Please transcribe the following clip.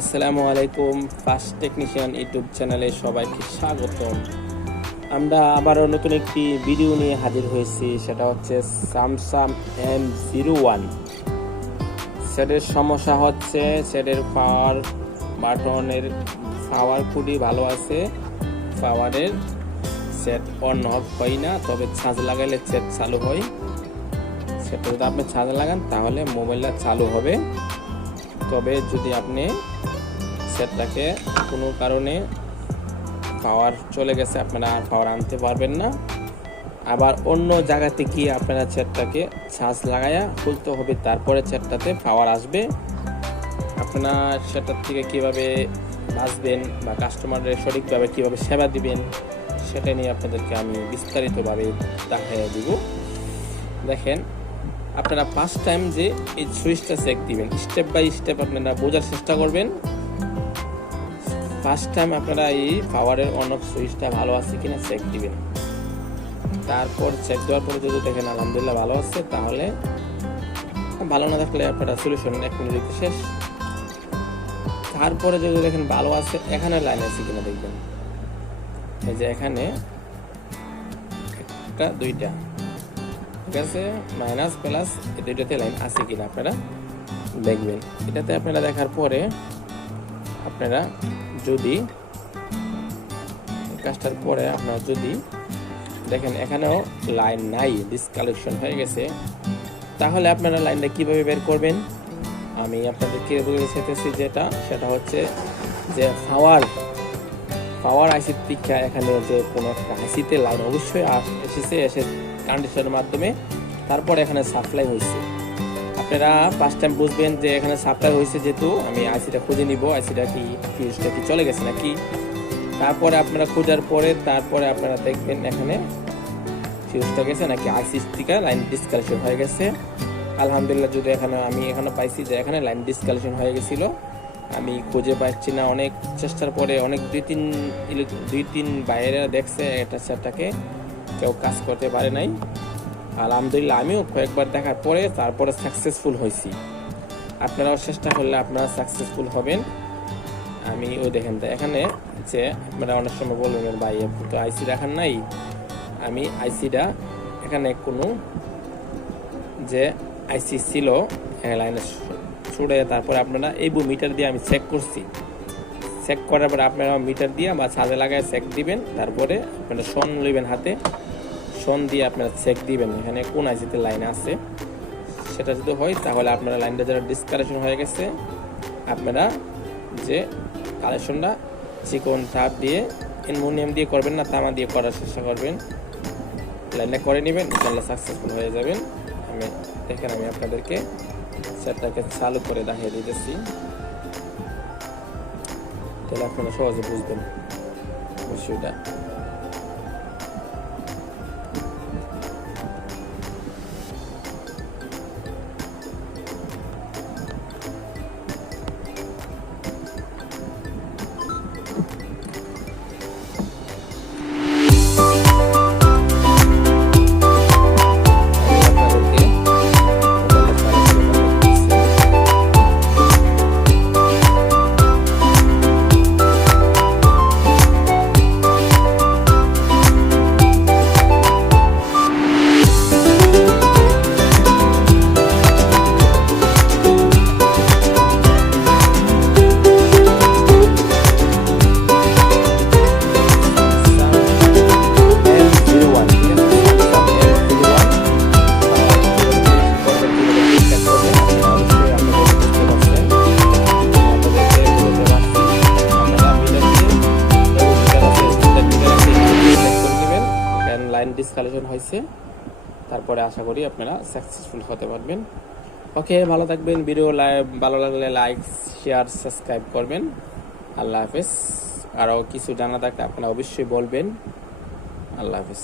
আসসালামু আলাইকুম। First technician YouTube চ্যানেলে সবাইকে স্বাগতম। আমরা আবারও নতুন একটি ভিডিও নিয়ে হাজির হয়েছি, সেটা হচ্ছে স্যামসাং M01। সেটের সমস্যা হচ্ছে সেটের পাওয়ার বাটনের পাওয়ার খুবই ভালো আছে, পাওয়ারের সেট অন অফ হয় না, তবে চার্জ লাগাইলে সেট চালু হয়। সেটা যদি আপনি চার্জ লাগান তাহলে মোবাইলটা চালু হবে। তবে যদি আপনি সেটটাকে কোনো কারণে পাওয়ার চলে গেছে, আপনারা আর পাওয়ার আনতে পারবেন না। আবার অন্য জায়গাতে গিয়ে আপনারা সেটটাকে চার্জ লাগাইয়া খুলতে হবে, তারপরে সেটটাতে পাওয়ার আসবে। আপনারা সেটার থেকে কীভাবে বাঁচবেন বা কাস্টমারের সঠিকভাবে কীভাবে সেবা দিবেন সেটা নিয়ে আপনাদেরকে আমি বিস্তারিতভাবে দেখিয়ে দিব। দেখেন, আপনারা ফার্স্ট টাইম যে এই সুইচটা চেক দিবেন, স্টেপ বাই স্টেপ আপনারা বোঝার চেষ্টা করবেন। ফার্স্ট টাইম আপনারা এই পাওয়ারের অন অফ সুইচটা ভালো আছে কিনা চেক দিবেন। তারপর চেক দেওয়ার পরে যদি দেখেন আলহামদুলিল্লাহ ভালো আছে, তাহলে ভালো না থাকলে আপনারা সলিউশন 1 মিনিট শেষ। তারপরে যদি দেখেন ভালো আছে, এখানে লাইন আছে কিনা দেখবেন। এই যে এখানে একটা দুইটা, ঠিক আছে, মাইনাস প্লাস এই দুইটাতে লাইন আছে কিনা আপনারা দেখবেন। এটাতে আপনারা দেখার পরে আপনারা যদি কাজটার পরে আপনারা যদি দেখেন এখানেও লাইন নাই, ডিসকানেকশন হয়ে গেছে, তাহলে আপনারা লাইনটা কিভাবে বের করবেন আমি আপনাদেরকে বলে চেয়েছি। সেটা হচ্ছে যে পাওয়ার আইসির থেকে এখানে যে কোনো একটা আইসিতে লাইন অবশ্যই এসে কন্ডিশনের মাধ্যমে তারপর এখানে সাপ্লাই হয়েছে। আপনারা ফার্স্ট টাইম বুঝবেন যে এখানে সাপ্লাই হয়েছে, যেহেতু আমি আইসিটা খুঁজে নিব, আইসিটা কি ফিউজটা কি চলে গেছে নাকি। তারপরে আপনারা খোঁজার পরে তারপরে আপনারা দেখবেন এখানে ফিউজটা গেছে নাকি আইসি থেকে লাইন ডিসকানেকশন হয়ে গেছে। আলহামদুলিল্লাহ, যদি আমি এখানে পাইছি যে এখানে লাইন ডিসকানেকশন হয়ে গেছিল, আমি খুঁজে পাচ্ছি না। অনেক চেষ্টার পরে অনেক দুই তিন বাইরে দেখছে এটা সেটাকে, কেউ কাজ করতে পারে নাই। আলহামদুলিল্লাহ, আমিও কয়েকবার দেখার পরে তারপরে সাকসেসফুল হয়েছি। আপনারাও চেষ্টা করলে আপনারা সাকসেসফুল হবেন। আমি ওই দেখেন তো এখানে যে আপনারা অনেক সময় বলবেন ভাই তো আইসি দেখান নাই, আমি আইসিটা এখানে কোনো যে আইসি ছিল লাইনে ছুড়ে, তারপরে আপনারা এই মিটার দিয়ে আমি চেক করছি। চেক করার পরে আপনারা মিটার দিয়ে বা ছাদে লাগায় চেক দিবেন। তারপরে আপনারা সন লইবেন হাতে, সন দিয়ে আপনারা চেক দিবেন এখানে কোন আইসিতে লাইন আছে। সেটা যদি হয় তাহলে আপনারা লাইনটা যারা ডিসকানেকশন হয়ে গেছে, আপনারা যে কানেকশনটা চিকন তার দিয়ে অ্যালুমিনিয়াম দিয়ে করবেন না, তামা দিয়ে করার চেষ্টা করবেন। লাইনটা করে নেবেন, তাহলে সাকসেসফুল হয়ে যাবেন। আমি আপনাদেরকে সেটাকে চালু করে দেখিয়ে দিতেছি, তাহলে আপনারা সহজে বুঝবেন বিষয়টা। লাইন ডিসকানেকশন হয়েছে, তারপরে আশা করি আপনারা সাকসেসফুল হতে পারবেন। ওকে, ভালো থাকবেন। ভিডিও ভালো লাগলে লাইক, শেয়ার, সাবস্ক্রাইব করবেন। আল্লাহ হাফেজ। আরও কিছু জানা থাকলে আপনারা অবশ্যই বলবেন। আল্লাহ হাফেজ।